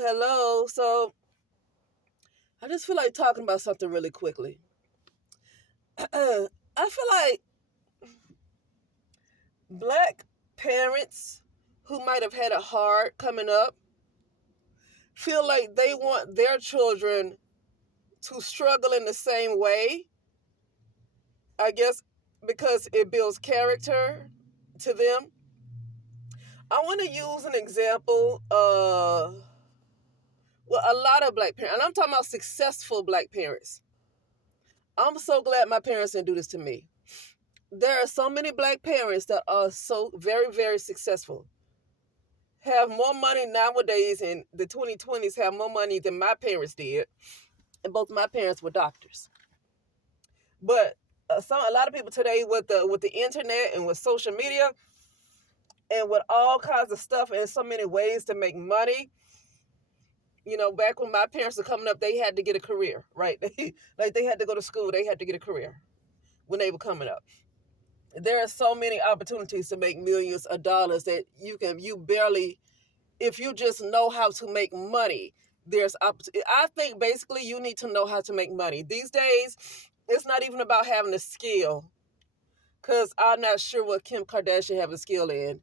hello. So I just feel like talking about something really quickly. I feel like black parents who might have had it hard coming up feel like they want their children to struggle in the same way. I guess because it builds character to them. I want to use an example. Well, a lot of black parents, and I'm talking about successful black parents. I'm so glad my parents didn't do this to me. There are so many black parents that are so very, very successful, have more money nowadays in the 2020s, have more money than my parents did. And both my parents were doctors. But a lot of people today with the internet and with social media and with all kinds of stuff and so many ways to make money. Back when my parents were coming up, they had to get a career, right? They had to go to school, they had to get a career when they were coming up. There are so many opportunities to make millions of dollars that you barely, if you just know how to make money, I think basically you need to know how to make money. These days, it's not even about having a skill, because I'm not sure what Kim Kardashian have a skill in.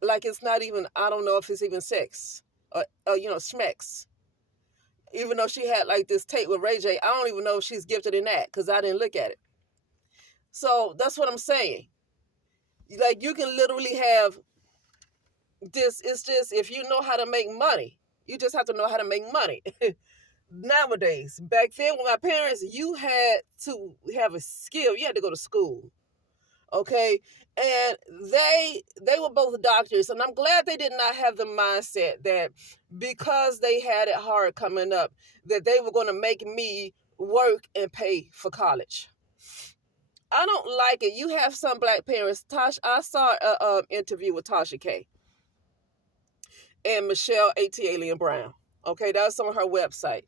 Like, it's not even, I don't know if it's even sex or schmex. Even though she had like this tape with Ray J, I don't even know if she's gifted in that because I didn't look at it. So that's what I'm saying. Like, you can literally have this. It's just, if you know how to make money, you just have to know how to make money. Nowadays, back then with my parents, you had to have a skill. You had to go to school. Okay. And they were both doctors, and I'm glad they did not have the mindset that because they had it hard coming up, that they were going to make me work and pay for college. I don't like it. You have some black parents. I saw an interview with Tasha K and Michelle A.T. Alien Brown. Okay, that's on her website.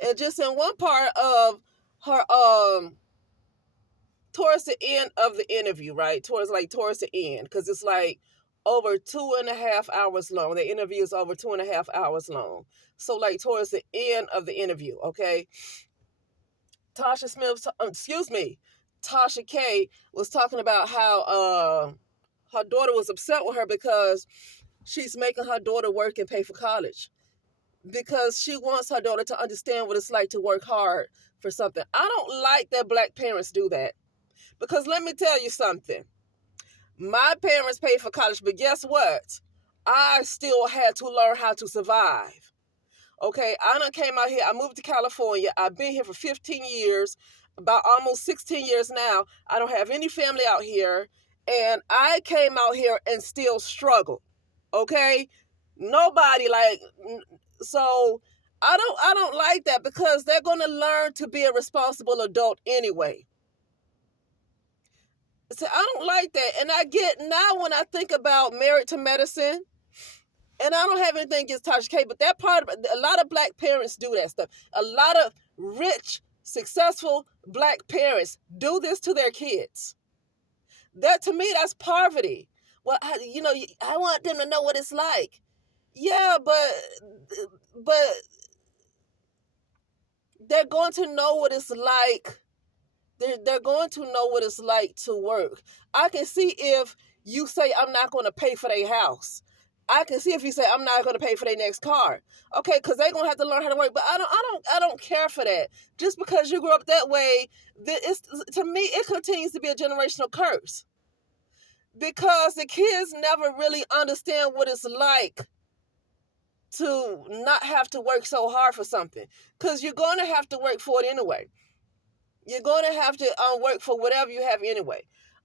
And just in one part of her, towards the end of the interview, right? Towards the end, because it's like over 2.5 hours long. The interview is over 2.5 hours long. So like towards the end of the interview, okay? Tasha K was talking about how her daughter was upset with her because she's making her daughter work and pay for college, because she wants her daughter to understand what it's like to work hard for something. I don't like that black parents do that, because let me tell you something. My parents paid for college, but guess what? I still had to learn how to survive. Okay, I done came out here. I moved to California. I've been here for 15 years, about almost 16 years now. I don't have any family out here. And I came out here and still struggle. Okay? Nobody so I don't like that, because they're gonna learn to be a responsible adult anyway. So I don't like that. And I get now when I think about Married to Medicine, and I don't have anything against Tasha K, but that part of a lot of black parents do that stuff. A lot of rich, successful black parents do this to their kids. That, to me, that's poverty. Well, I want them to know what it's like. Yeah, but they're going to know what it's like. They're going to know what it's like to work. I can see if you say, I'm not going to pay for their house. I can see if you say, I'm not going to pay for their next car. Okay, because they're going to have to learn how to work. But I don't care for that. Just because you grew up that way, to me, it continues to be a generational curse. Because the kids never really understand what it's like to not have to work so hard for something. Because you're going to have to work for it anyway. You're going to have to work for whatever you have anyway.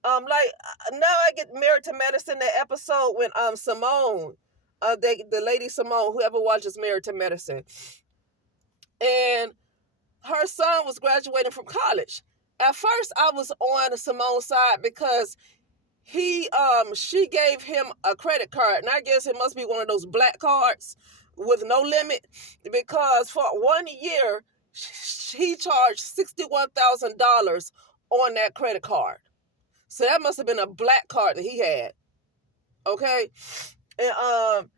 Now I get Married to Medicine, the episode when Simone, the lady Simone, whoever watches Married to Medicine, and her son was graduating from college. At first, I was on Simone's side because she gave him a credit card, and I guess it must be one of those black cards with no limit, because for 1 year he charged $61,000 on that credit card. So that must have been a black card that he had. Okay. And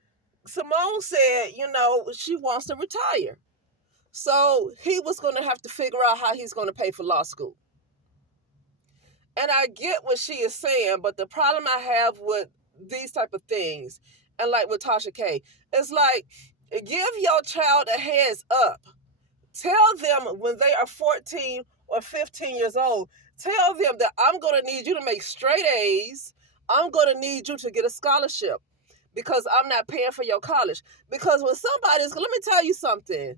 Simone said, she wants to retire. So he was going to have to figure out how he's going to pay for law school. And I get what she is saying, but the problem I have with these type of things, and like with Tasha K, it's like, give your child a heads up. Tell them when they are 14 or 15 years old, tell them that I'm going to need you to make straight A's. I'm going to need you to get a scholarship because I'm not paying for your college. Because when let me tell you something.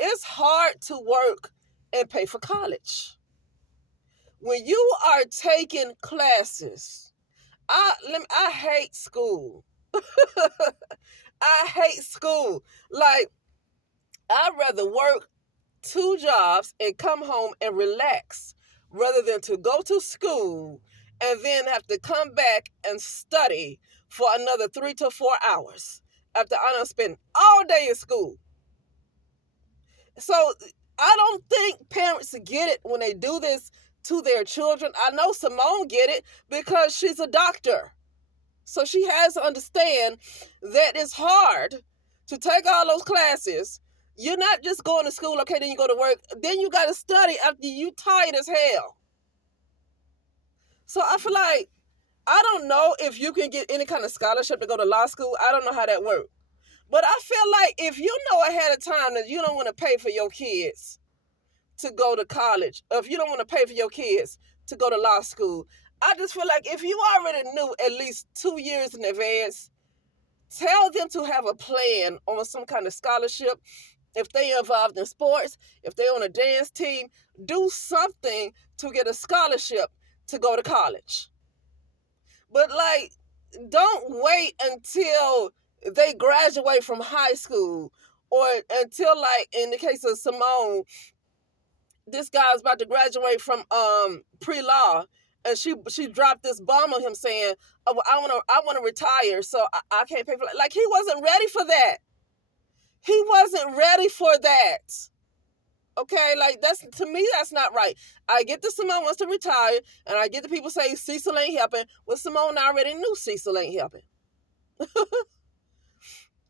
It's hard to work and pay for college. When you are taking classes, I hate school. I hate school. Like, I'd rather work 2 jobs and come home and relax rather than to go to school and then have to come back and study for another 3 to 4 hours after I done spent all day in school. So I don't think parents get it when they do this to their children. I know Simone get it because she's a doctor. So she has to understand that it's hard to take all those classes. You're not just going to school, okay, then you go to work. Then you got to study after you tired as hell. So I feel like, I don't know if you can get any kind of scholarship to go to law school. I don't know how that works. But I feel like if you know ahead of time that you don't want to pay for your kids to go to college, or if you don't want to pay for your kids to go to law school, I just feel like if you already knew at least 2 years in advance, tell them to have a plan on some kind of scholarship. If they involved in sports, if they're on a dance team, do something to get a scholarship to go to college. But like, don't wait until they graduate from high school, or until, like in the case of Simone, this guy's about to graduate from pre-law, and she dropped this bomb on him saying, oh, well, I want to retire, so I can't pay for it. Like, he wasn't ready for that. He wasn't ready for that. Okay, like, to me, that's not right. I get that Simone wants to retire, and I get the people say Cecil ain't helping. Well, Simone already knew Cecil ain't helping.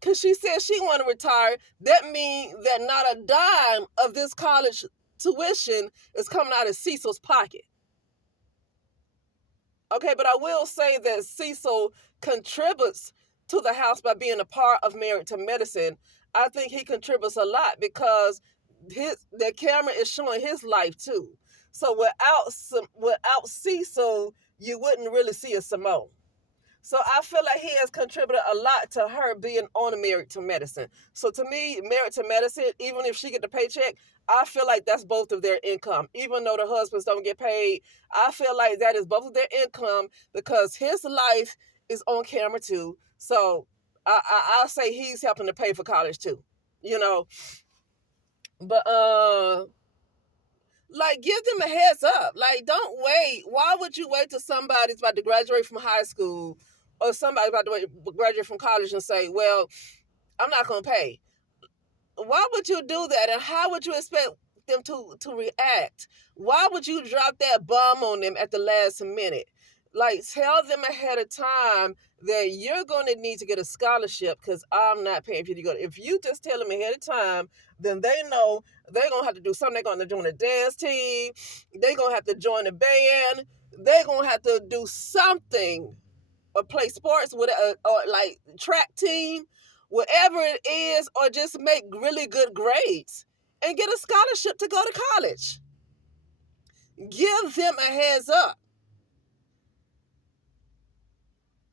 Because she said she want to retire. That means that not a dime of this college tuition is coming out of Cecil's pocket. Okay, but I will say that Cecil contributes to the house by being a part of Married to Medicine. I think he contributes a lot because the camera is showing his life too. So without Cecil, you wouldn't really see a Simone. So I feel like he has contributed a lot to her being on Married to Medicine. So to me, Married to Medicine, even if she get the paycheck, I feel like that's both of their income. Even though the husbands don't get paid, I feel like that is both of their income because his life is on camera too. So I'll say he's helping to pay for college too. But like, give them a heads up. Like, don't wait. Why would you wait till somebody's about to graduate from high school or somebody about to graduate from college and say, well, I'm not going to pay? Why would you do that? And how would you expect them to react? Why would you drop that bomb on them at the last minute? Like, tell them ahead of time that you're going to need to get a scholarship because I'm not paying for you to go. If you just tell them ahead of time, then they know they're going to have to do something. They're going to join a dance team. They're going to have to join a band. They're going to have to do something or play sports with or like track team, whatever it is, or just make really good grades and get a scholarship to go to college. Give them a heads up.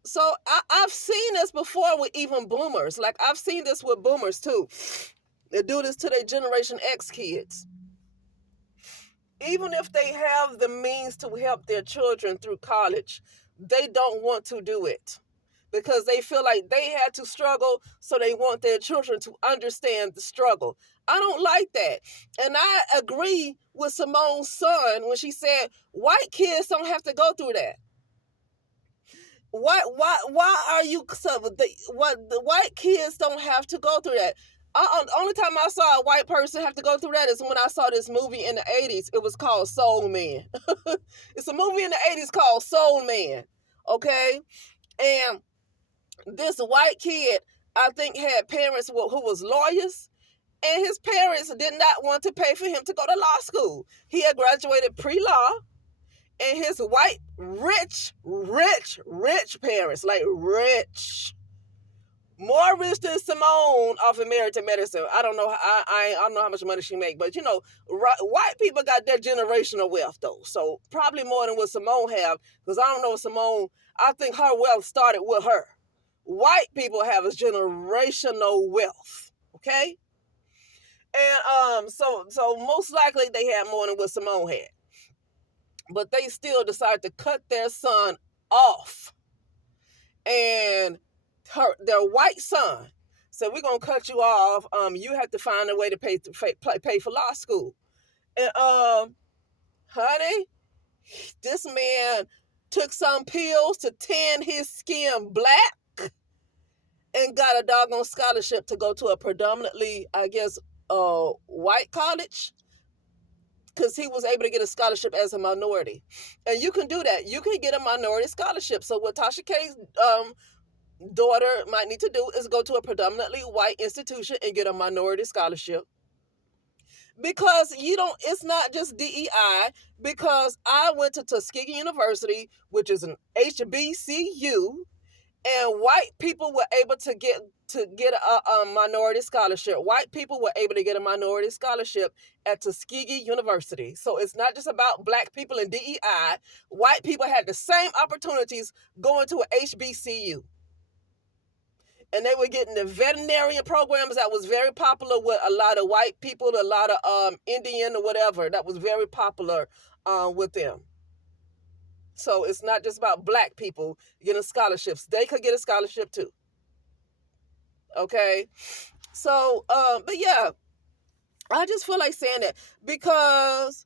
So I've seen this before with even boomers. Like, I've seen this with boomers too. They do this to their Generation X kids. Even if they have the means to help their children through college, they don't want to do it because they feel like they had to struggle, so they want their children to understand the struggle. I don't like that. And I agree with Simone's son when she said white kids don't have to go through that. Why are you so the white kids don't have to go through that? The only time I saw a white person have to go through that is when I saw this movie in the 80s. It was called Soul Man. It's a movie in the 80s called Soul Man. Okay? And this white kid I think had parents who was lawyers, and his parents did not want to pay for him to go to law school. He had graduated pre-law, and his white, rich parents, like rich, more rich than Simone off of Married to Medicine. I don't know. I don't know how much money she make, but white people got that generational wealth though. So probably more than what Simone have, because I don't know Simone. I think her wealth started with her. White people have a generational wealth. Okay, and so most likely they had more than what Simone had, but they still decided to cut their son off, and their white son said, "We're gonna cut you off. You have to find a way to pay for law school." And honey, this man took some pills to tan his skin black and got a doggone scholarship to go to a predominantly, I guess, white college, because he was able to get a scholarship as a minority. And you can do that. You can get a minority scholarship. So what Tasha K's daughter might need to do is go to a predominantly white institution and get a minority scholarship. Because it's not just DEI, because I went to Tuskegee University, which is an HBCU, and white people were able to get a minority scholarship. White people were able to get a minority scholarship at Tuskegee University. So it's not just about black people in DEI. White people had the same opportunities going to an HBCU. And they were getting the veterinarian programs that was very popular with a lot of white people, a lot of Indian or whatever. That was very popular with them. So it's not just about black people getting scholarships. They could get a scholarship too. Okay? So, but yeah, I just feel like saying that because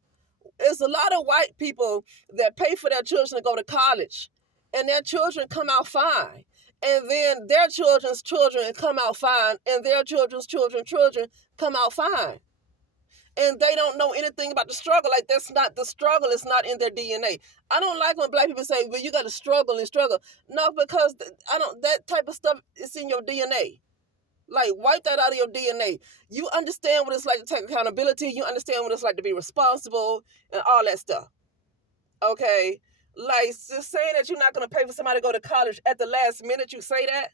there's a lot of white people that pay for their children to go to college, and their children come out fine. And then their children's children come out fine, and their children's children come out fine. And they don't know anything about the struggle. Like, that's not the struggle. It's not in their DNA. I don't like when black people say, well, you got to struggle and struggle. No, because that type of stuff is in your DNA. Like, wipe that out of your DNA. You understand what it's like to take accountability. You understand what it's like to be responsible and all that stuff. Okay? Like, just saying that you're not going to pay for somebody to go to college at the last minute, you say that?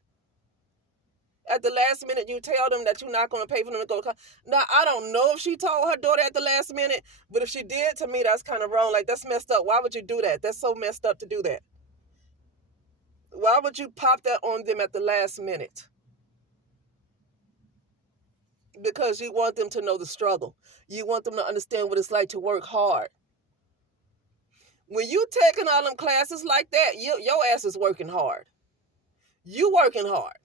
At the last minute, you tell them that you're not going to pay for them to go to college. Now, I don't know if she told her daughter at the last minute, but if she did, to me, that's kind of wrong. Like, that's messed up. Why would you do that? That's so messed up to do that. Why would you pop that on them at the last minute? Because you want them to know the struggle. You want them to understand what it's like to work hard. When you taking all them classes like that, your ass is working hard. You working hard.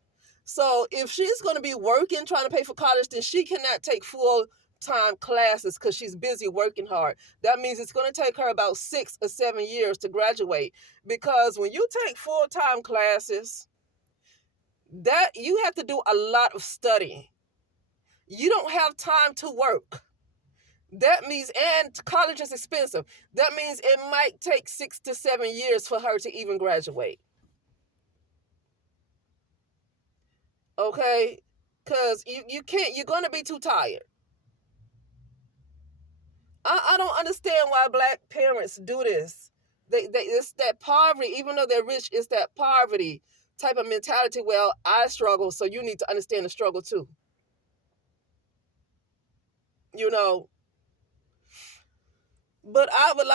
So if she's going to be working, trying to pay for college, then she cannot take full-time classes because she's busy working hard. That means it's going to take her about 6 or 7 years to graduate. Because when you take full-time classes, that you have to do a lot of studying. You don't have time to work. That means, and college is expensive. That means it might take 6 to 7 years for her to even graduate. Okay? Because you can't, you're going to be too tired. I don't understand why black parents do this. It's that poverty, even though they're rich, it's that poverty type of mentality. Well, I struggle, so you need to understand the struggle too. You know, but I would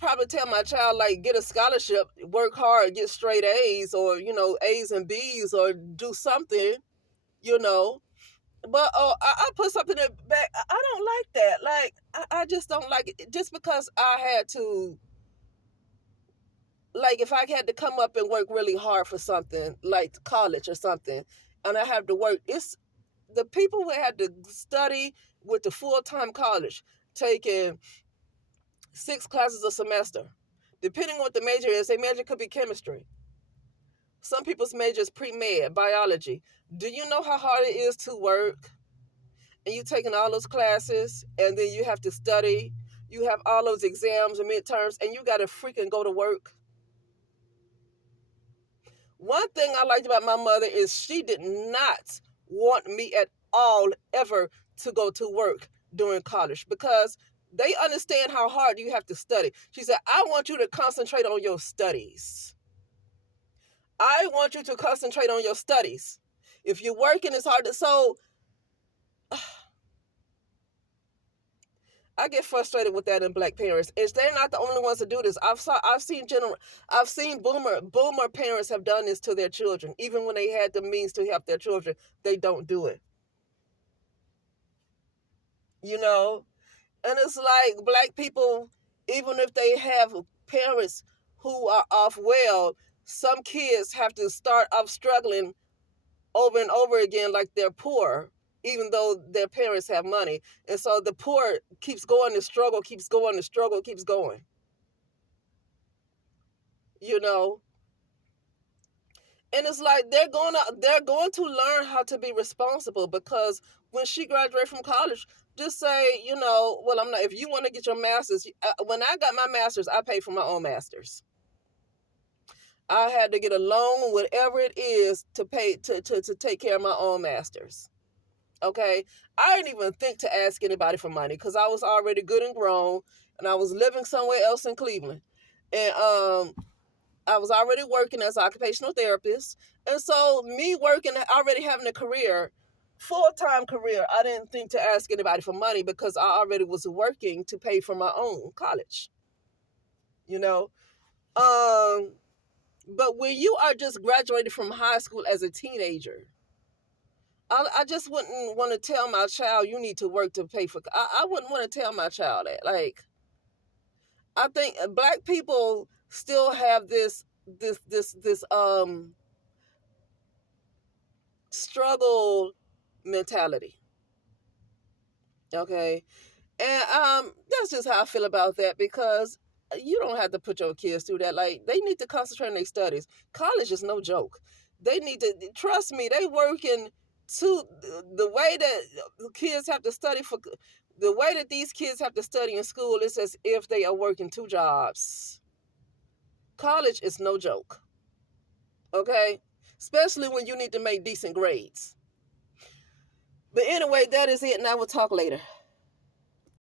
probably tell my child, like, get a scholarship, work hard, get straight A's, or A's and B's, or do something, But I put something in the back. I don't like that. Like, I just don't like it. Just because I had to, like, if I had to come up and work really hard for something, like college or something, and I have to work, it's the people who had to study with the full-time college, taking 6 classes a semester. Depending on what the major is, their major could be chemistry. Some people's major is pre-med, biology. Do you know how hard it is to work? And you taking all those classes, and then you have to study. You have all those exams and midterms, and you got to freaking go to work. One thing I liked about my mother is she did not want me at all ever to go to work during college because they understand how hard you have to study. She said, I want you to concentrate on your studies. I want you to concentrate on your studies. If you're working, it's hard to. So I get frustrated with that in black parents. Is they're not the only ones to do this. I've seen boomer parents have done this to their children. Even when they had the means to help their children, they don't do it. You know? And it's like black people, even if they have parents who are off well, some kids have to start off struggling over and over again like they're poor, even though their parents have money. And so the poor keeps going, the struggle keeps going, the struggle keeps going. You know? And it's like they're going to learn how to be responsible because when she graduated from college, just say, well, I'm not. If you want to get your master's, when I got my master's, I paid for my own master's. I had to get a loan, whatever it is, to pay to take care of my own master's. Okay, I didn't even think to ask anybody for money because I was already good and grown, and I was living somewhere else in Cleveland, and I was already working as an occupational therapist. And so me working, already having a career, full-time career, I didn't think to ask anybody for money because I already was working to pay for my own college, you know? But when you are just graduated from high school as a teenager, I just wouldn't want to tell my child you need to work to pay for. I wouldn't want to tell my child that. Like, I think black people still have this struggle mentality. Okay, and that's just how I feel about that because you don't have to put your kids through that. Like, they need to concentrate on their studies. College is no joke. They need to trust me. They working to the way that kids have to study for. The way that these kids have to study in school is as if they are working 2 jobs. College is no joke. Okay, especially when you need to make decent grades. But anyway, that is it, and I will talk later.